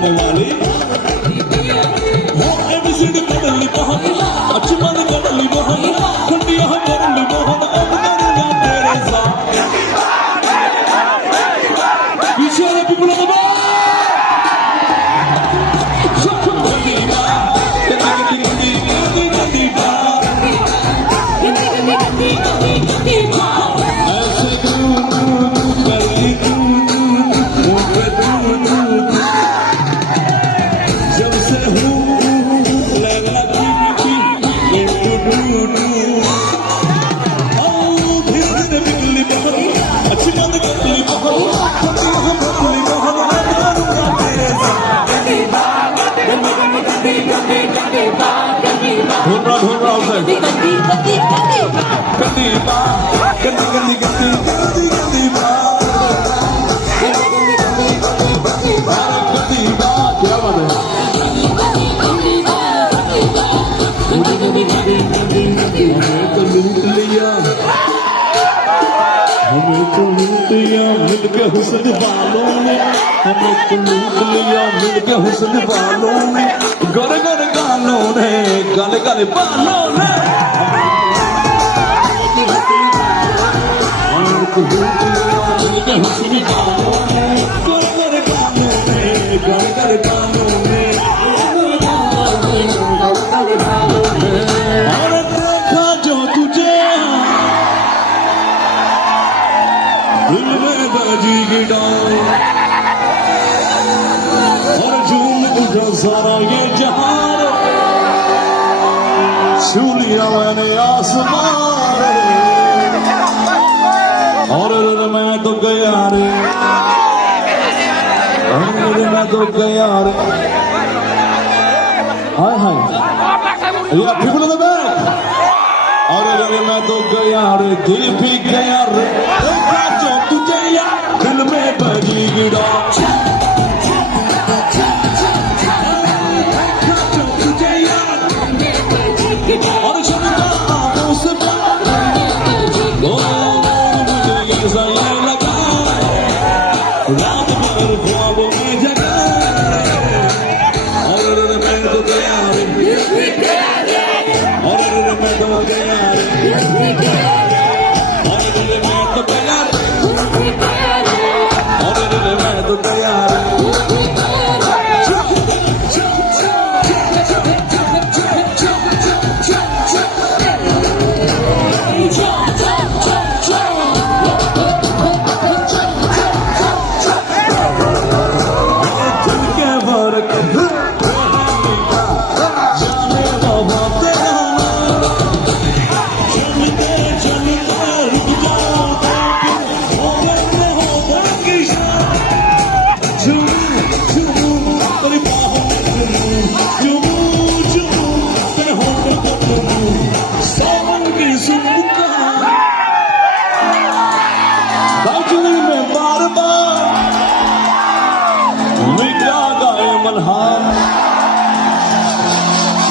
मवाली हो एबीसीडी पढ़ली मोहन अच्छी मन करली मोहन खंडिया करली मोहन अब करूंगा तेरे साथ पीछे वाले पीपल को मिलके हुस्न वालों ने हमें तो लूट लिया मिलके हुस्न वालों ने गर गर गालों ने गाले गाले बालों ने हमको लूट लिया मिलके हुस्न वालों ने गर गर गालों ने गर गर गालों ने और देखा जो तुझे दिल में बाजी गिटार और झूम उठा सारा ये जहान छू लिया मैंने आसमान और मैं तो गया रे मैं तो गया रे हाय हाय या people in the back और मैं तो गया रे दिल भी गया रे दिल में बजी गिरा और मुझे ऐसा ये लगा रात भर ख्वाबों में जगा और मैं तो गया रे और मैं तो गया रे और मैं तो गया तो तैयार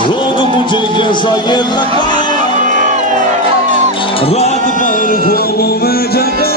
रोग मुझे जैसा ये लगा रात भर ख्वाबों में जगा।